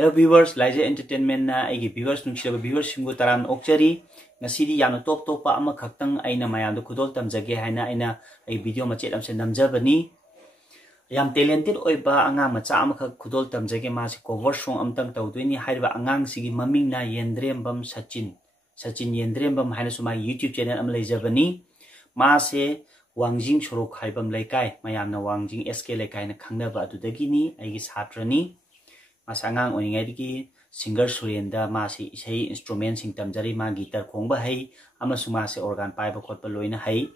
Hello viewers, Laija Entertainment na aigi viewers nungshiraba viewers simgu taram okchari ngasidi yamna top pa ama khaktang aina mayamda khudol tamjage haina aina ai video machet amse namjabani yam talented oiba angang macha ama khak khudol tamjage ma si cover song amtang tawduini haiba angang sigi maming na Yendrembam Sachin Yendrembam haina suma YouTube channel am laijabani ma se Wangjing Sorok haibam laikai mayamna Wangjing SK laikai na khangnaba adudagini aigi satrani Masangang oningai ki singer Surenda masi isai instrument sing tamjari ma gitar khongba hai ama suma se organ pai ba khotpa loina hai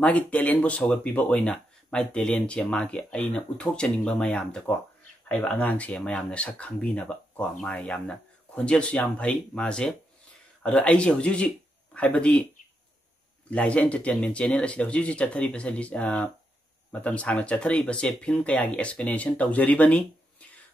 magi talent bo soga piba oina mai talent che magi aina uthok chaningba mayam da ko haiba angang se mayam na sak khangbi na ba ko ma yamna khonjel su yam phai ma je ado ai je hujuji haibadi Laija Entertainment channel asida hujuji chathari ba se matam sangna chathari ba se film kaya gi explanation tawjari bani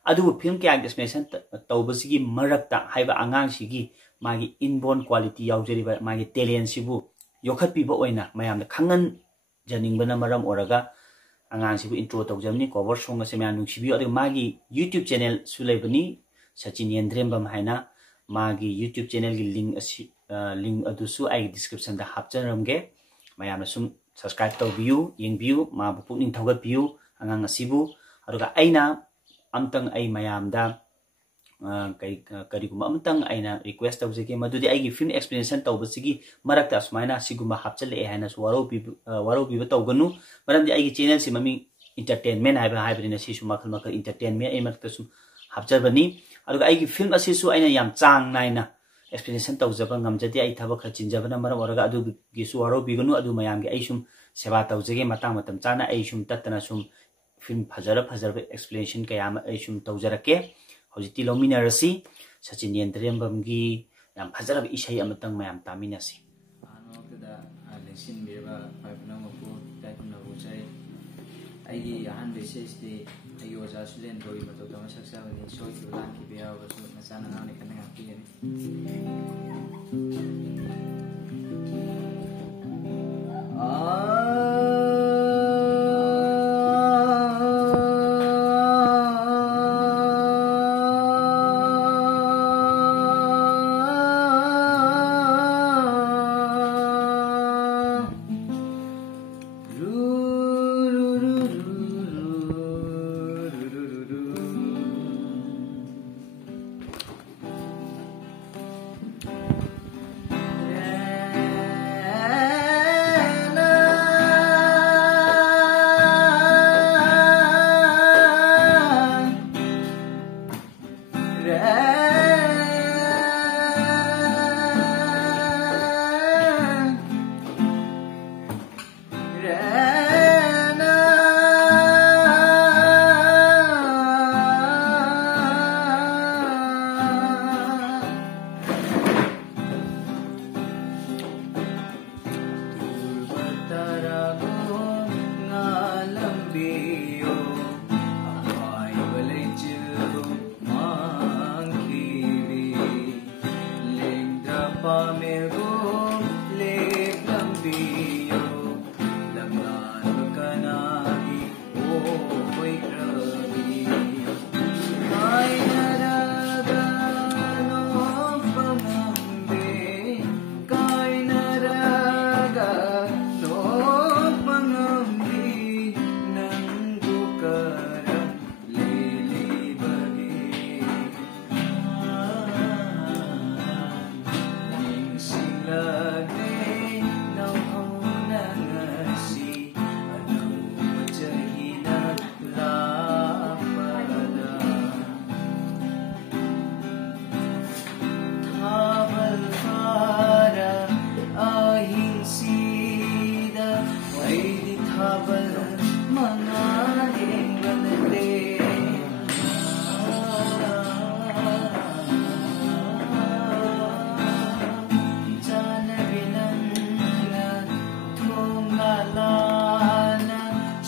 Adu film kaya explanation tawbasigi marakta haiba angang sigi magi inborn quality yaujari ba magi talent sibu yokhat piba oina mayamna khangan janingbana maram oraga angang sibu intro tawjamni cover song ase mya nungsibi adu magi YouTube channel sulaibani Sachin Yendrembam haina magi YouTube channel gi link adu su ai description da hapchanramge mayamna sum subscribe tawbiu yengbiu ma bu pukning thogat biu angang asibu aduga aina amtang ay mayamda kariguma amtang ayna request tawjege madudi ay film explanation tawbasigi marakta asmaina siguma hapchale haina waro biba tawganu maramdi ay channel si mami entertainment haibani si su makal entertainment ay marakta sum hapchabani aduga ay film asisu ayna yam chang naina explanation tawjaba ngamjadi ay thabak khinjabana maram oraga adu gisu waro biganu adu mayamgi ay sum seba tawjege matang matam chana ay sum tatana sum film Fajar explanation kaya ay sum tawjarake hojiti lomina rasi Sachin Yendrembam gi yam Fajar isai amatang mayam taminasi ano kada lesin beba paipna mapu taipna bujai ai han basis de ai oja sulen doi mato tama saksa bani soi tulan ki bia wasu nasana ngani kana ngapi ni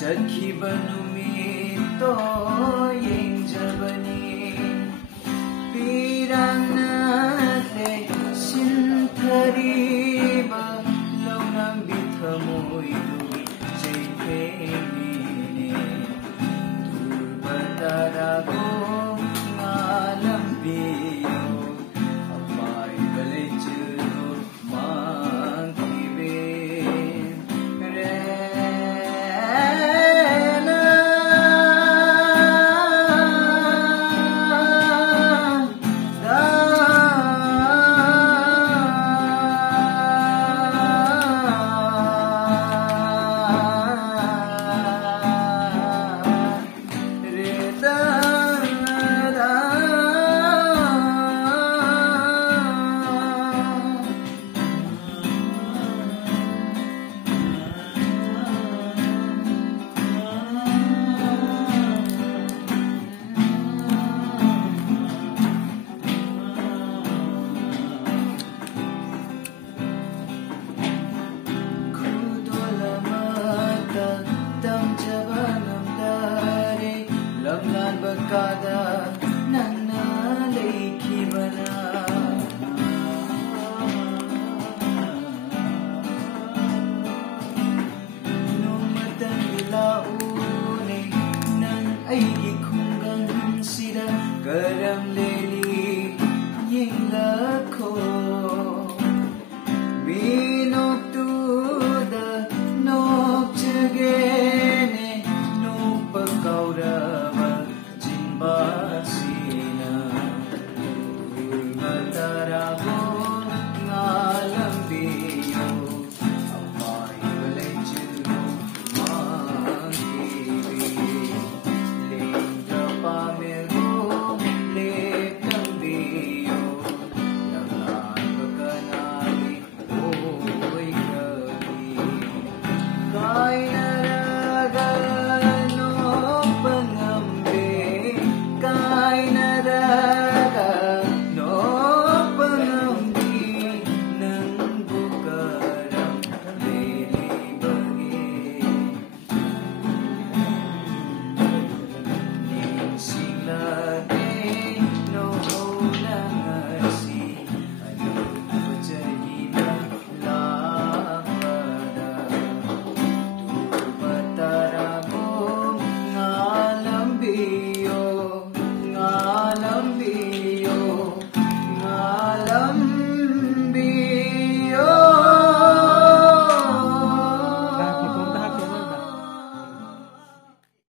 Chakhi banumi to yeng jabani